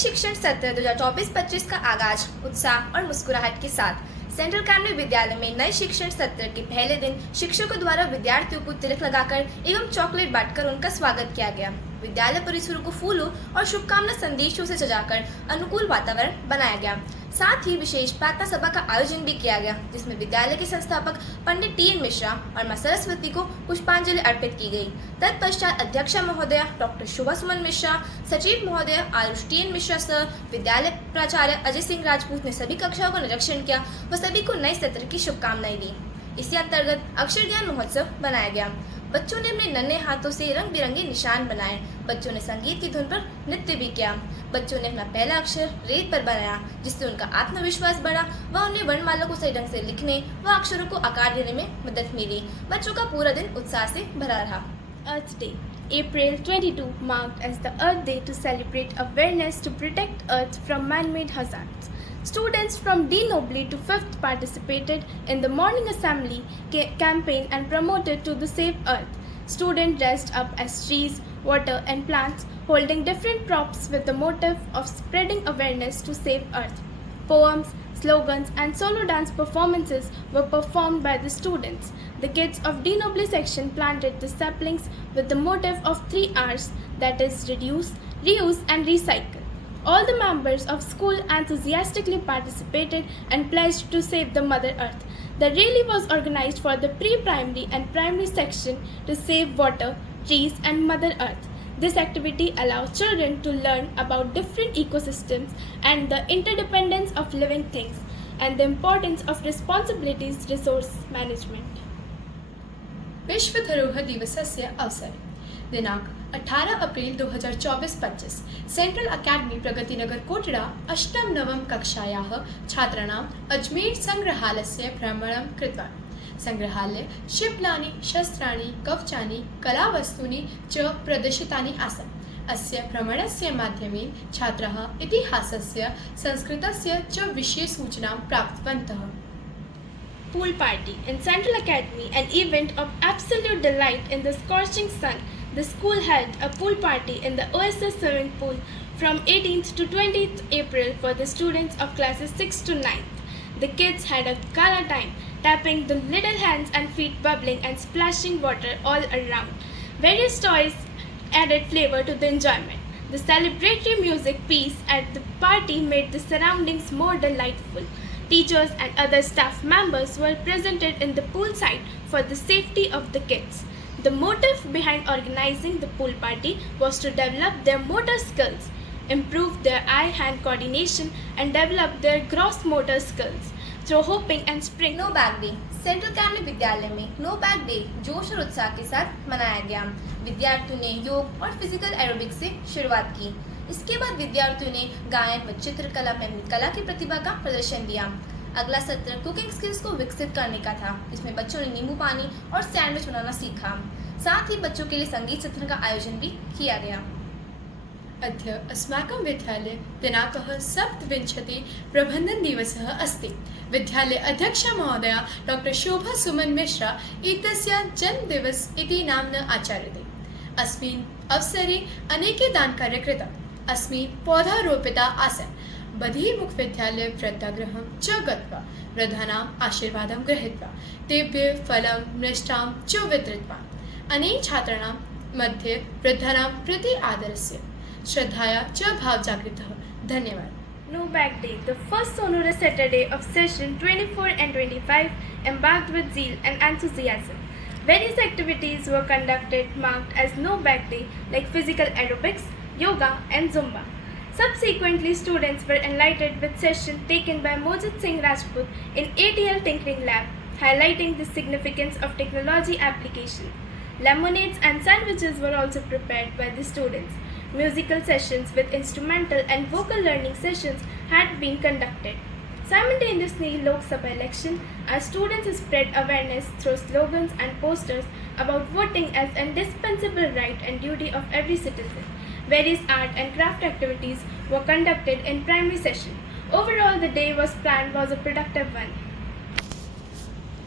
शिक्षण सत्र 2024-25 का आगाज उत्साह और मुस्कुराहट के साथ सेंट्रल कैमरे विद्यालय में नए शिक्षण सत्र के पहले दिन शिक्षकों द्वारा विद्यार्थियों को तिलक लगाकर एवं चॉकलेट बांटकर उनका स्वागत किया गया। विद्यालय परिसरों को फूलों और शुभकामना संदेशों से सजाकर अनुकूल वातावरण बनाया गया। साथ ही विशेष प्रार्थना सभा का आयोजन भी किया गया, जिसमें विद्यालय के संस्थापक पंडित टी.एन. मिश्रा और मां सरस्वती को पुष्पांजलि अर्पित की गई। तत्पश्चात अध्यक्षा महोदया डॉक्टर शोभा सुमन मिश्रा, सचिव महोदय आयुष टी.एन. मिश्रा सर, विद्यालय प्राचार्य अजय सिंह राजपूत ने सभी कक्षाओं का निरीक्षण किया व सभी को नए सत्र की शुभकामनाएं दी। इसी अंतर्गत अक्षर ज्ञान महोत्सव बनाया गया। बच्चों ने अपने नन्हे हाथों से रंग बिरंगे निशान बनाए। बच्चों ने संगीत की धुन पर नृत्य भी किया। बच्चों ने अपना पहला अक्षर रेत पर बनाया, जिससे उनका आत्मविश्वास बढ़ा व उन्हें वर्णमाला को सही ढंग से लिखने व अक्षरों को आकार देने में मदद मिली। बच्चों का पूरा दिन उत्साह से भरा रहा। Earth Day. April 22 marked as the Earth Day to celebrate awareness to protect Earth from man-made hazards. Students from D Nobly to 5th participated in the morning assembly campaign and promoted to the Save Earth. Students dressed up as trees, water and plants, holding different props with the motive of spreading awareness to save Earth. Poems, slogans and solo dance performances were performed by the students. The kids of D Nobly section planted the saplings with the motive of 3 R's, that is reduce, reuse and recycle. All the members of school enthusiastically participated and pledged to save the Mother Earth. The rally was organized for the pre-primary and primary section to save water, trees and Mother Earth. This activity allows children to learn about different ecosystems and the interdependence of living things and the importance of responsibilities resource management. विश्व धरोहर दिवसस्य अवसर दिनांक 18 अप्रैल 2024-25 central अकादमी प्रगतिनगर कोटड़ा अष्टम नवम कक्षायाः छात्राणाम् अजमेर संग्रहालयस्य भ्रमणं कृतवान्। संग्रहालये शिल्पानि, शस्त्राणि, कवचानि, कलावस्तूनि च प्रदर्शितानि आसन्। अस्य भ्रमणस्य माध्यमेन छात्राः इतिहासस्य, संस्कृतस्य च विषये सूचनां प्राप्तवन्तः। Pool party in Central Academy, an event of absolute delight in the scorching sun. The school held a pool party in the OSS swimming pool from 18th to 20th April for the students of classes 6th to 9th. The kids had a gala time, tapping the little hands and feet, bubbling and splashing water all around. Various toys added flavor to the enjoyment. The celebratory music piece at the party made the surroundings more delightful. Teachers and other staff members were presented in the pool side for the safety of the kids. The motive behind organizing the pool party was to develop their motor skills, improve their eye-hand coordination and develop their gross motor skills through hopping and spring. No bag day central कैमरे विद्यालय में no bag day जोश और उत्साह के साथ मनाया गया। विद्यार्थियों ने योग और फिजिकल एरोबिक्स से शुरुआत की। इसके बाद विद्यार्थियों ने गायन व चित्रकला में कला की प्रतिभा का प्रदर्शन दिया। अगला सत्र कुकिंग स्किल्स को विकसित करने का था, जिसमें बच्चों ने नींबू पानी और सैंडविच बनाना सीखा। साथ ही बच्चों के लिए संगीत सत्र का आयोजन भी किया गया। अद्य अस्माकं विद्यालये दिनाङ्कः सप्तविंशति प्रबन्धनदिवसः अस्ति। विद्यालय अध्यक्षा महोदया डॉक्टर शोभा सुमन मिश्रा एतस्य जन्मदिवस इति नाम्ना आचर्यते। अस्मिन् अवसरे अनेके दानकार्य कृतम्। अस्मिन् पौधा रोपिता आसन्। बधिमुखविद्यालये वृद्धागृहं च गत्वा वृद्धानाम् आशीर्वादं गृहीत्वा तेभ्यः फलं मिष्टां च वितरितवान्। अनेन छात्राणां मध्ये वृद्धानां प्रति आदरस्य श्रद्धाया च भाव जागृतः। धन्यवाद। No Bag Day, the first sonorous Saturday of session 24 and 25, embarked with zeal and enthusiasm. Various activities were conducted marked as No Bag Day, like physical aerobics, yoga and Zumba. Subsequently, students were enlightened with session taken by Mojit Singh Rajput in ATL Tinkering Lab, highlighting the significance of technology application. Lemonades and sandwiches were also prepared by the students. Musical sessions with instrumental and vocal learning sessions had been conducted. Simultaneously, Lok Sabha election, our students spread awareness through slogans and posters about voting as an indispensable right and duty of every citizen. Various art and craft activities were conducted in primary session. Overall, the day was a productive one.